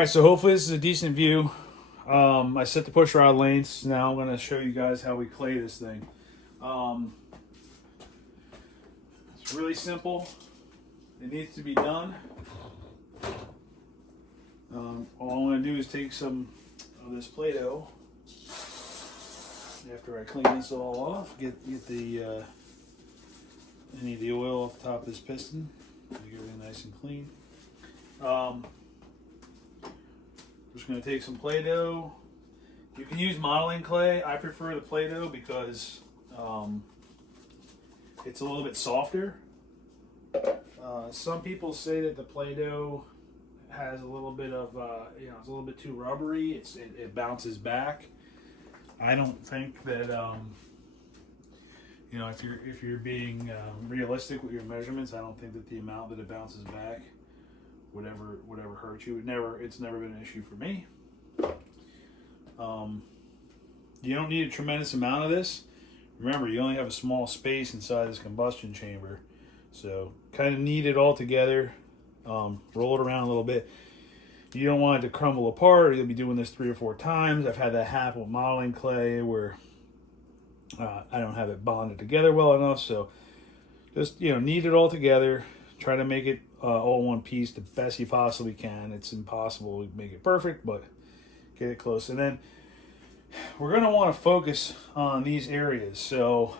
right, so hopefully this is a decent view. I set the push rod lengths. Now I'm going to show you guys how we clay this thing. It's really simple. It needs to be done. All I'm going to do is take some of this Play-Doh. After I clean this all off, get the any of the oil off the top of this piston. Get everything nice and clean. Just going to take some Play-Doh. You can use modeling clay. I prefer the Play-Doh because it's a little bit softer. Some people say that the Play-Doh has a little bit of, it's a little bit too rubbery. It bounces back. I don't think that, if you're being realistic with your measurements, I don't think that the amount that it bounces back would ever hurt you. It's never been an issue for me. You don't need a tremendous amount of this. Remember, you only have a small space inside this combustion chamber, so kind of knead it all together. Roll it around a little bit. You don't want it to crumble apart. You'll be doing this 3 or 4 times. I've had that happen with modeling clay where I don't have it bonded together well enough. So just knead it all together. Try to make it all one piece the best you possibly can. It's impossible to make it perfect, but get it close. And then we're going to want to focus on these areas. So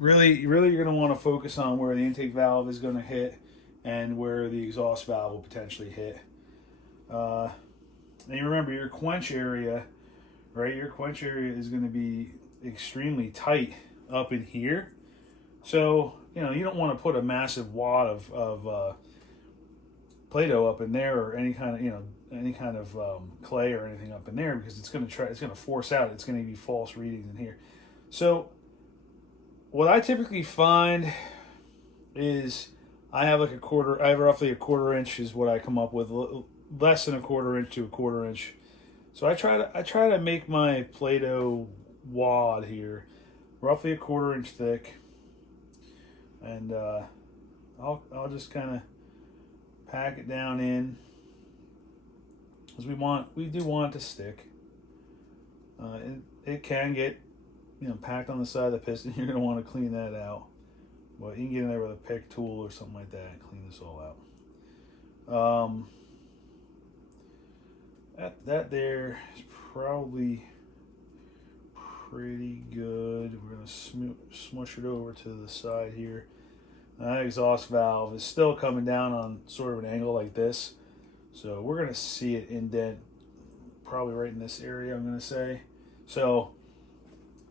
really you're going to want to focus on where the intake valve is going to hit and where the exhaust valve will potentially hit. And you remember your quench area, right? Your quench area is going to be extremely tight up in here. So, you don't want to put a massive wad of Play-Doh up in there, or any kind of clay or anything up in there, because it's going to force out. It's going to be false readings in here. So what I typically find is I have roughly a quarter inch is what I come up with, less than a quarter inch to a quarter inch. So I try to make my Play-Doh wad here roughly a quarter inch thick, and I'll just kind of pack it down in, because we do want it to stick. It can get packed on the side of the piston. You're going to want to clean that out. But you can get in there with a pick tool or something like that and clean this all out. That there is probably pretty good. We're going to smush it over to the side here. That exhaust valve is still coming down on sort of an angle like this. So we're going to see it indent probably right in this area, I'm going to say. So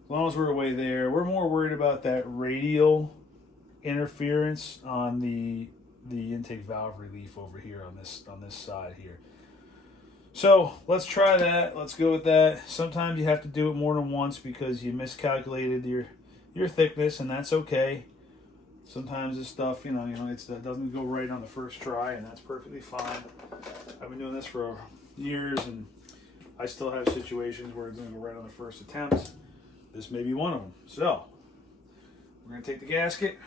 as long as we're away there, we're more worried about that radial interference on the intake valve relief over here on this side here. So let's try that. Let's go with that. Sometimes you have to do it more than once because you miscalculated your thickness, and that's okay. Sometimes this stuff, it doesn't go right on the first try, and that's perfectly fine. I've been doing this for years, and I still have situations where it's going to go right on the first attempt. This may be one of them. So we're going to take the gasket.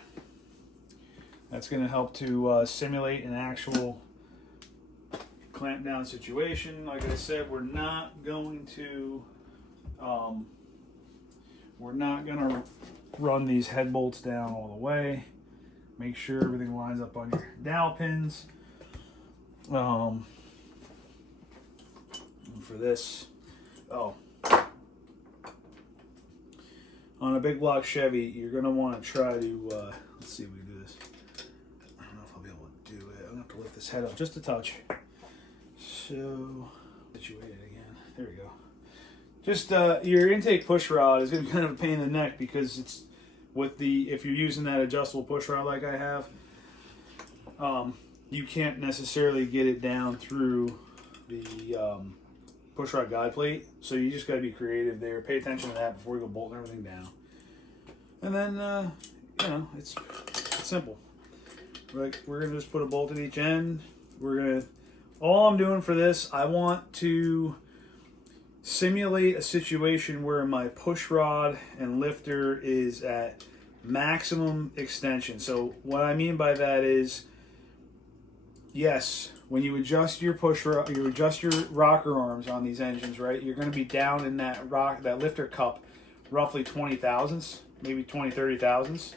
That's going to help to simulate an actual clamp down situation. Like I said, we're not going to run these head bolts down all the way. Make sure everything lines up on your dowel pins. For this, on a big block Chevy, you're going to want to try to, let's see if we can do this. I don't know if I'll be able to do it. I'm going to have to lift this head up just a touch. So, situated again. There we go. Just your intake push rod is going to be kind of a pain in the neck, because it's if you're using that adjustable push rod like I have, you can't necessarily get it down through the push rod guide plate. So you just got to be creative there. Pay attention to that before you go bolting everything down. And then it's simple. We're gonna just put a bolt at each end. All I'm doing for this, I want to simulate a situation where my push rod and lifter is at maximum extension. So what I mean by that is yes, when you adjust your you adjust your rocker arms on these engines, right? You're going to be down in that lifter cup, roughly 20 thousandths, maybe 20, 30 thousandths,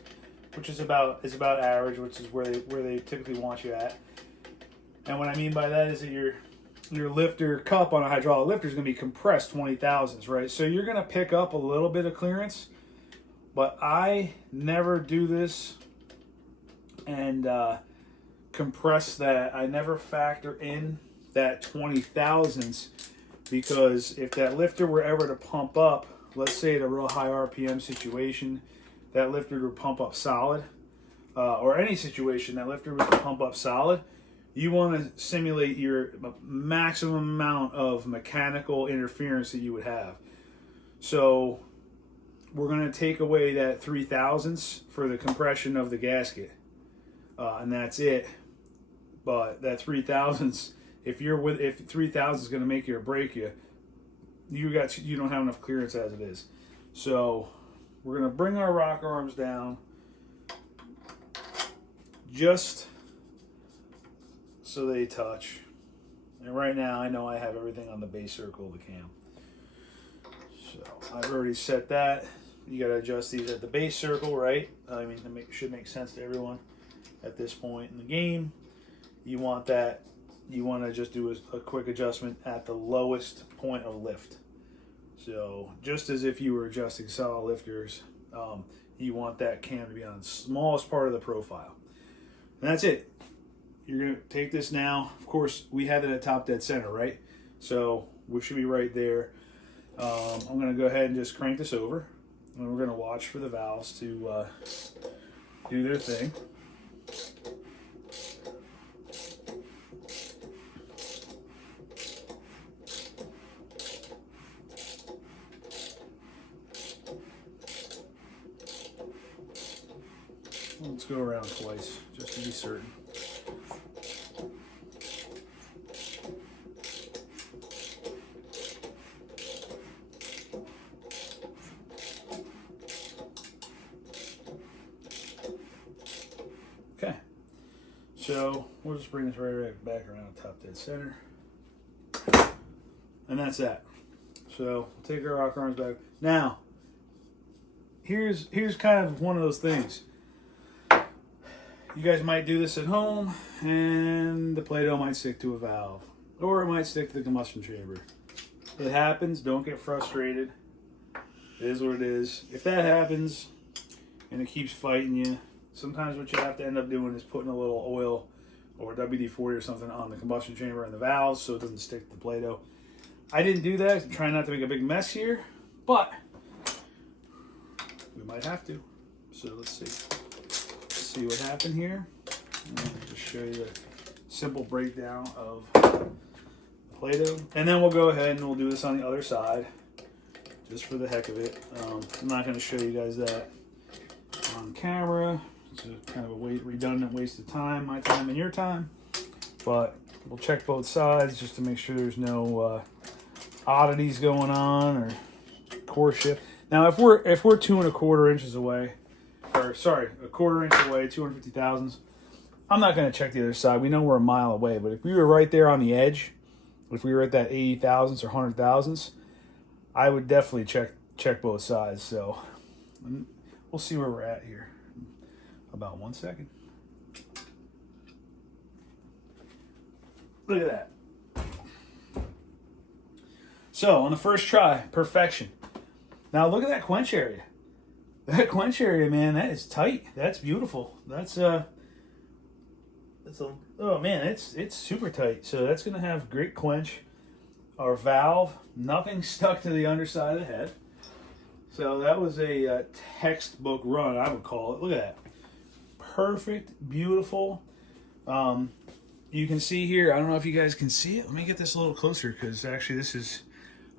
which is about average, which is where they typically want you at. And what I mean by that is that your lifter cup on a hydraulic lifter is going to be compressed 20 thousandths, right? So you're going to pick up a little bit of clearance, but I never do this and compress that. I never factor in that 20 thousandths, because if that lifter were ever to pump up, let's say at a real high RPM situation, that lifter would pump up solid, or any situation that lifter was to pump up solid, you want to simulate your maximum amount of mechanical interference that you would have. So we're going to take away that 3 thousandths for the compression of the gasket, and that's it. But that 3 thousandths, if 3 thousandths is going to make you or break you, you don't have enough clearance as it is. So we're going to bring our rocker arms down just so they touch. And right now I know I have everything on the base circle of the cam. So I've already set that. You got to adjust these at the base circle, right? I mean, it should make sense to everyone at this point in the game. You want that. You want to just do a quick adjustment at the lowest point of lift. So just as if you were adjusting solid lifters, you want that cam to be on the smallest part of the profile. And that's it. You're going to take this now. Of course, we have it at top dead center, right? So we should be right there. I'm going to go ahead and just crank this over. And we're going to watch for the valves to do their thing. Let's go around twice, just to be certain. Okay, so we'll just bring this right back around top dead center. And that's that. So we'll take our rocker arms back. Now, here's kind of one of those things. You guys might do this at home, and the Play-Doh might stick to a valve, or it might stick to the combustion chamber. It happens. Don't get frustrated. It is what it is. If that happens, and it keeps fighting you, sometimes what you have to end up doing is putting a little oil or WD-40 or something on the combustion chamber and the valves so it doesn't stick to the Play-Doh. I didn't do that. I'm trying not to make a big mess here, but we might have to. So let's see what happened here. I'll just show you the simple breakdown of the Play-Doh. And then we'll go ahead and we'll do this on the other side, just for the heck of it. I'm not going to show you guys that on camera. It's kind of a redundant waste of time, my time and your time. But we'll check both sides just to make sure there's no oddities going on or core shift. Now, if we're 2 1/4 inches away, or sorry, a 1/4 inch away, 250 thousandths, I'm not going to check the other side. We know we're a mile away, but if we were right there on the edge, if we were at that 80 thousandths or 100 thousandths, I would definitely check both sides. So we'll see where we're at here. About 1 second. Look at that. So on the first try, perfection. Now look at that quench area. That quench area, man, that is tight. That's beautiful. Oh man, it's super tight. So that's gonna have great quench. Our valve, nothing stuck to the underside of the head. So that was a textbook run, I would call it. Look at that. Perfect, beautiful. You can see here, I don't know if you guys can see it. Let me get this a little closer, because actually this is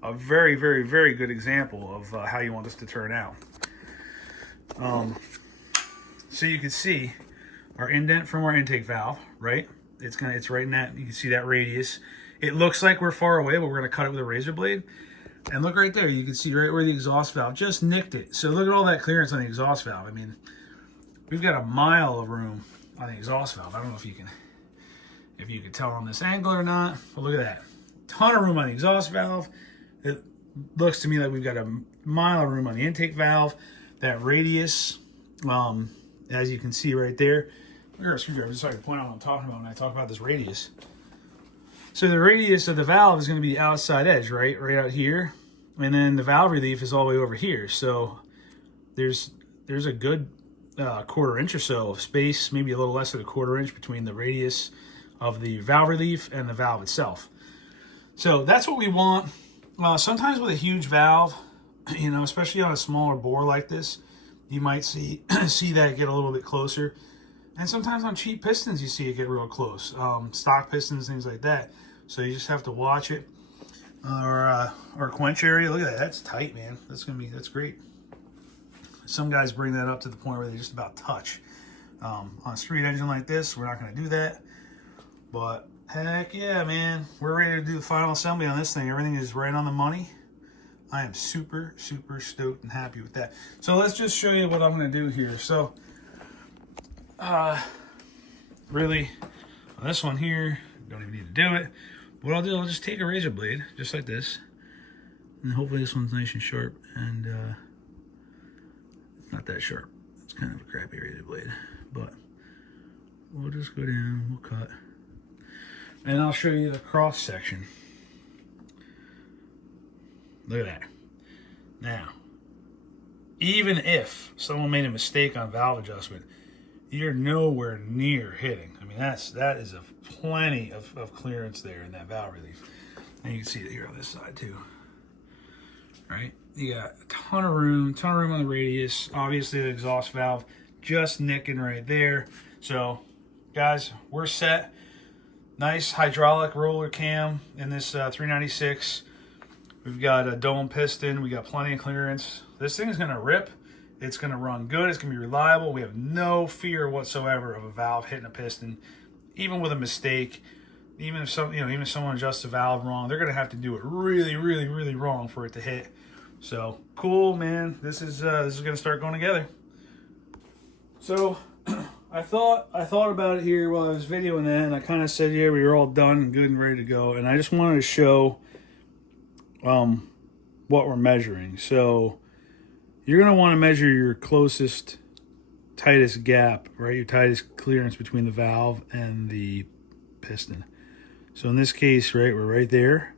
a very, very, very good example of how you want this to turn out. So you can see our indent from our intake valve, right? It's right in that, you can see that radius. It looks like we're far away, but we're gonna cut it with a razor blade. And look right there, you can see right where the exhaust valve just nicked it. So look at all that clearance on the exhaust valve. I mean, we've got a mile of room on the exhaust valve. I don't know if you can if you could tell on this angle or not. But look at that. Ton of room on the exhaust valve. It looks to me like we've got a mile of room on the intake valve. That radius, as you can see right there. Here's a screwdriver just so I can point out what I'm talking about when I talk about this radius. So the radius of the valve is going to be the outside edge, right out here. And then the valve relief is all the way over here. So there's a good quarter inch or so of space, maybe a little less than a quarter inch between the radius of the valve relief and the valve itself. So that's what we want. Sometimes with a huge valve, you know, especially on a smaller bore like this, you might see that get a little bit closer. And sometimes on cheap pistons, you see it get real close. Stock pistons, things like that. So you just have to watch it. Our quench area, look at that. That's tight, man. That's great. Some guys bring that up to the point where they just about touch. On a street engine like this, we're not going to do that. But heck yeah, man. We're ready to do the final assembly on this thing. Everything is right on the money. I am super, super stoked and happy with that. So let's just show you what I'm going to do here. So, really, on this one here, don't even need to do it. What I'll do, I'll just take a razor blade, just like this. And hopefully this one's nice and sharp. And it's not that sharp. It's kind of a crappy razor blade. But we'll just go down, we'll cut. And I'll show you the cross section. Look at that. Now, even if someone made a mistake on valve adjustment, you're nowhere near hitting. I mean, that is a plenty of clearance there in that valve relief. And you can see it here on this side too. Right? You got a ton of room on the radius. Obviously the exhaust valve just nicking right there. So, guys, we're set. Nice hydraulic roller cam in this 396. We've got a dome piston. We got plenty of clearance. This thing is going to rip. It's going to run good. It's going to be reliable. We have no fear whatsoever of a valve hitting a piston, even with a mistake. Even if someone adjusts the valve wrong, they're going to have to do it really, really, really wrong for it to hit. So cool, man. This is going to start going together. So I thought about it here while I was videoing that, and I kind of said, yeah, we were all done and good and ready to go. And I just wanted to show what we're measuring. So you're going to want to measure your closest, tightest gap, right? Your tightest clearance between the valve and the piston. So in this case, right, we're right there,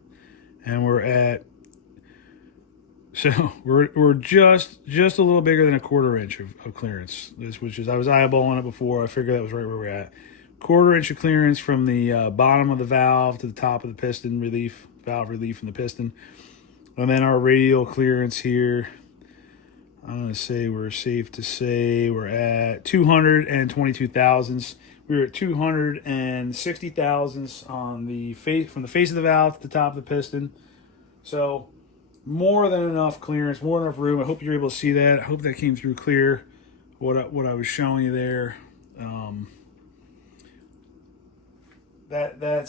and we're at, so we're just a little bigger than a quarter inch of clearance. Which is, I was eyeballing it before. I figured that was right where we're at. Quarter inch of clearance from the bottom of the valve to the top of the piston relief, valve relief in the piston. And then our radial clearance here, I'm going to say we're safe to say we're at 222 thousandths. We were at 260 thousandths on the face, from the face of the valve to the top of the piston. So more than enough clearance, more than enough room. I hope you're able to see that. I hope that came through clear, what I was showing you there. That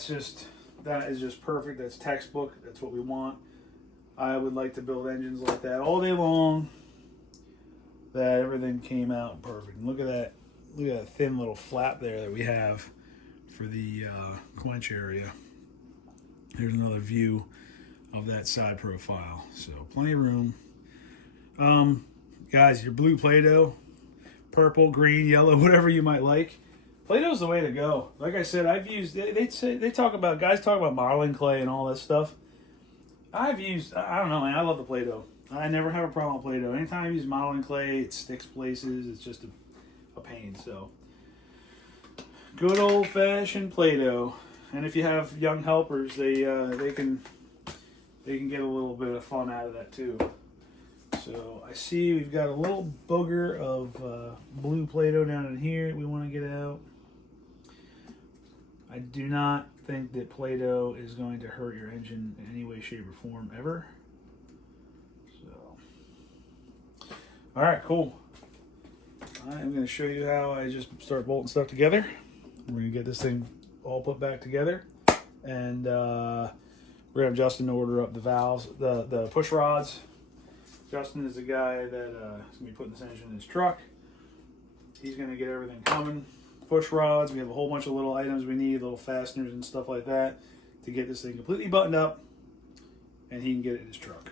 is just perfect. That's textbook. That's what we want. I would like to build engines like that all day long. That everything came out perfect. And look at that. Look at that thin little flap there that we have for the quench area. Here's another view of that side profile. So plenty of room. Guys, your blue Play-Doh, purple, green, yellow, whatever you might like. Play-Doh's the way to go. Like I said, I've used, guys talk about modeling clay and all that stuff. I don't know, man, I love the Play-Doh. I never have a problem with Play-Doh. Anytime I use modeling clay, it sticks places. It's just a pain. So, good old-fashioned Play-Doh. And if you have young helpers, they can get a little bit of fun out of that too. So I see we've got a little booger of blue Play-Doh down in here that we want to get out. I do not think that Play-Doh is going to hurt your engine in any way, shape, or form ever. So, all right, cool. I'm going to show you how I just start bolting stuff together. We're going to get this thing all put back together, and we're going to have Justin order up the valves, the push rods. Justin is the guy that is going to be putting this engine in his truck. He's going to get everything coming. push rods. We have a whole bunch of little items we need, little fasteners and stuff like that to get this thing completely buttoned up, and he can get it in his truck.